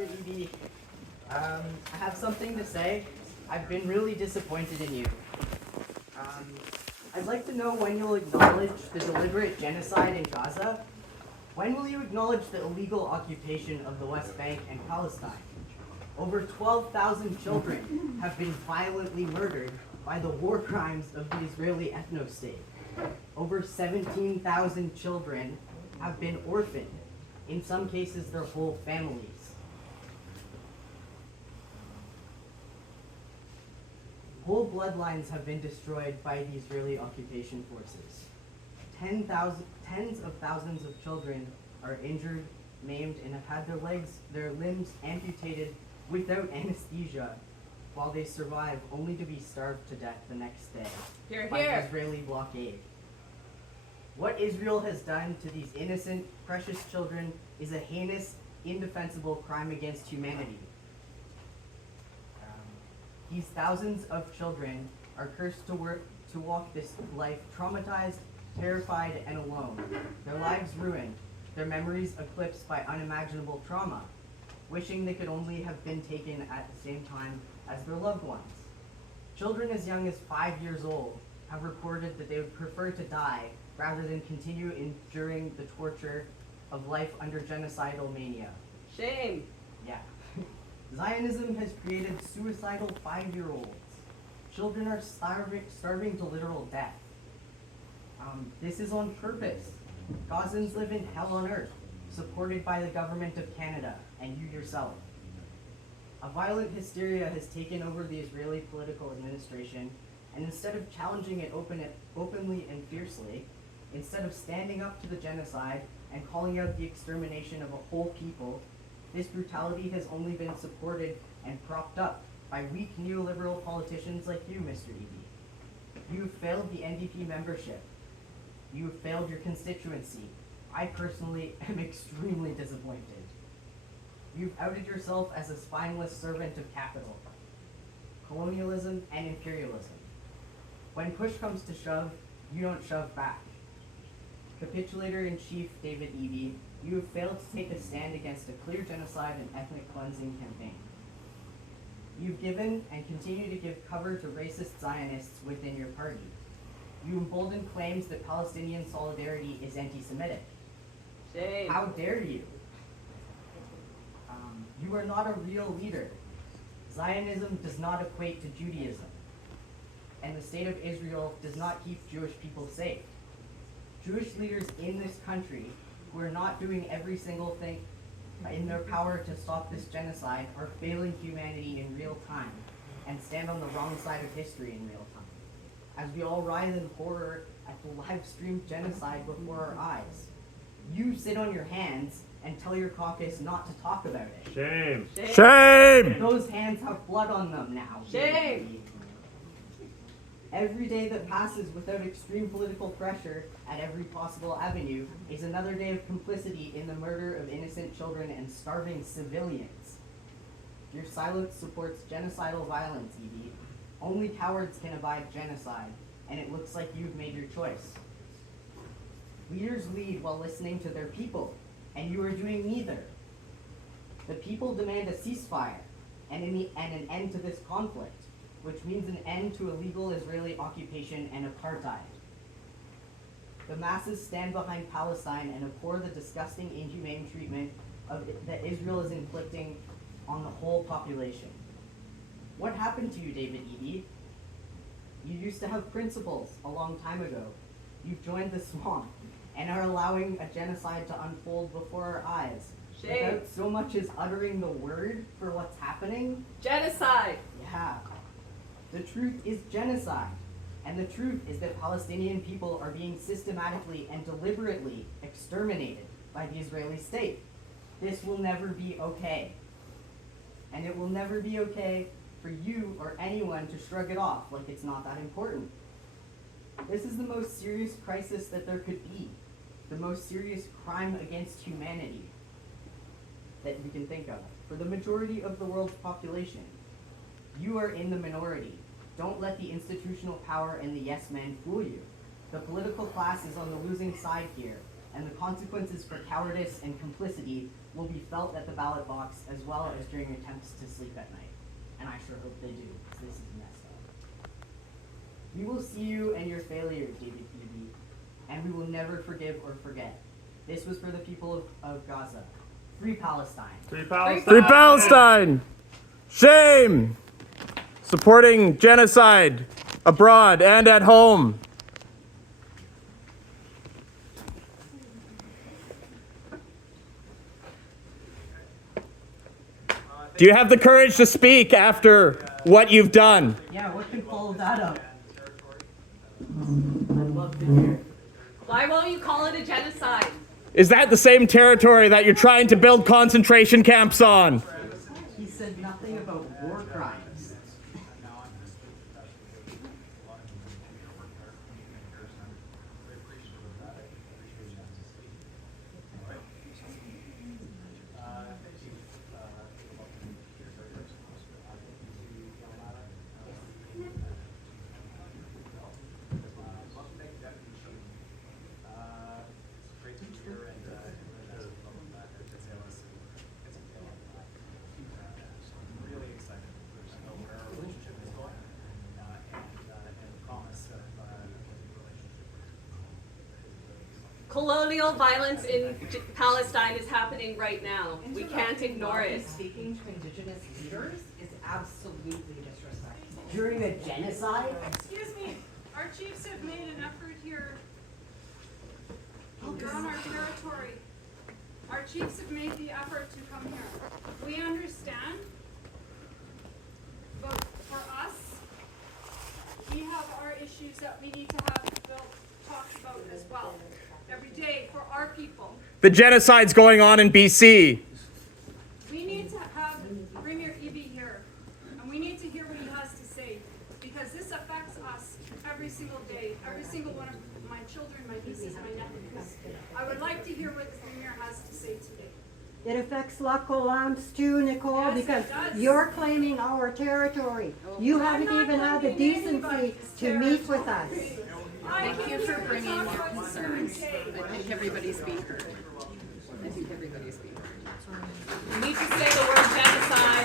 Mr. Eby. I have something to say. I've been really disappointed in you. I'd like to know when you'll acknowledge the deliberate genocide in Gaza. When will you acknowledge the illegal occupation of the West Bank and Palestine? Over 12,000 children have been violently murdered by the war crimes of the Israeli ethno-state. Over 17,000 children have been orphaned, in some cases their whole families. Whole bloodlines have been destroyed by the Israeli occupation forces. Tens of thousands of children are injured, maimed, and have had their limbs amputated without anesthesia while they survive, only to be starved to death the next day by the Israeli blockade. What Israel has done to these innocent, precious children is a heinous, indefensible crime against humanity. These thousands of children are cursed to walk this life traumatized, terrified, and alone. Their lives ruined, their memories eclipsed by unimaginable trauma, wishing they could only have been taken at the same time as their loved ones. Children as young as 5 years old have reported that they would prefer to die rather than continue enduring the torture of life under genocidal mania. Shame. Yeah. Zionism has created suicidal 5-year-olds. Children are starving to literal death. This is on purpose. Gazans live in hell on earth, supported by the government of Canada and you yourself. A violent hysteria has taken over the Israeli political administration, and instead of challenging it openly and fiercely, instead of standing up to the genocide and calling out the extermination of a whole people, this brutality has only been supported and propped up by weak neoliberal politicians like you, Mr. Eby. You have failed the NDP membership. You have failed your constituency. I personally am extremely disappointed. You've outed yourself as a spineless servant of capital, colonialism, and imperialism. When push comes to shove, you don't shove back. Capitulator-in-Chief David Eby, you have failed to take a stand against a clear genocide and ethnic cleansing campaign. You've given and continue to give cover to racist Zionists within your party. You embolden claims that Palestinian solidarity is anti-Semitic. Shame. How dare you? You are not a real leader. Zionism does not equate to Judaism, and the state of Israel does not keep Jewish people safe. Jewish leaders in this country who are not doing every single thing in their power to stop this genocide are failing humanity in real time and stand on the wrong side of history in real time. As we all writhe in horror at the live-streamed genocide before our eyes, you sit on your hands and tell your caucus not to talk about it. Shame. Shame. Shame. Those hands have blood on them now. Shame. Every day that passes without extreme political pressure at every possible avenue is another day of complicity in the murder of innocent children and starving civilians. Your silence supports genocidal violence, Eby. Only cowards can abide genocide, and it looks like you've made your choice. Leaders lead while listening to their people, and you are doing neither. The people demand a ceasefire and an end to this conflict, which means an end to illegal Israeli occupation and apartheid. The masses stand behind Palestine and abhor the disgusting, inhumane treatment that Israel is inflicting on the whole population. What happened to you, David Eby? You used to have principles a long time ago. You've joined the swamp and are allowing a genocide to unfold before our eyes. Shame. Without so much as uttering the word for what's happening. Genocide. Yeah. The truth is genocide. And the truth is that Palestinian people are being systematically and deliberately exterminated by the Israeli state. This will never be okay. And it will never be okay for you or anyone to shrug it off like it's not that important. This is the most serious crisis that there could be. The most serious crime against humanity that we can think of. For the majority of the world's population, you are in the minority. Don't let the institutional power and the yes men fool you. The political class is on the losing side here, and the consequences for cowardice and complicity will be felt at the ballot box as well as during attempts to sleep at night. And I sure hope they do, because this is messed up. We will see you and your failure, David Eby, and we will never forgive or forget. This was for the people of Gaza. Free Palestine. Free Palestine! Free Palestine! Shame! Supporting genocide abroad and at home. Do you have the courage to speak after what you've done? Yeah, what can follow that up? I'd love to hear. Why won't you call it a genocide? Is that the same territory that you're trying to build concentration camps on? He said nothing about war crimes. Colonial violence in Palestine is happening right now. We can't ignore it. Speaking to indigenous leaders is absolutely disrespectful. During a genocide? Excuse me, our chiefs have made an effort here. You're on our territory. Our chiefs have made the effort to come here. We understand, but for us, we have our issues that we need to have talked about as well. Every day for our people. The genocide's going on in BC. We need to have Premier Eby here, and we need to hear what he has to say, because this affects us every single day, every single one of my children, my nieces, my nephews. I would like to hear what the Premier has to say today. It affects local lambs too, Nicole, Yes, it because does. you're claiming our territory. You I'm haven't not even had the claiming decency anybody's to meet with us. Thank you for bringing your concerns. I think everybody's being heard. I think everybody's being heard. We need to say the word genocide.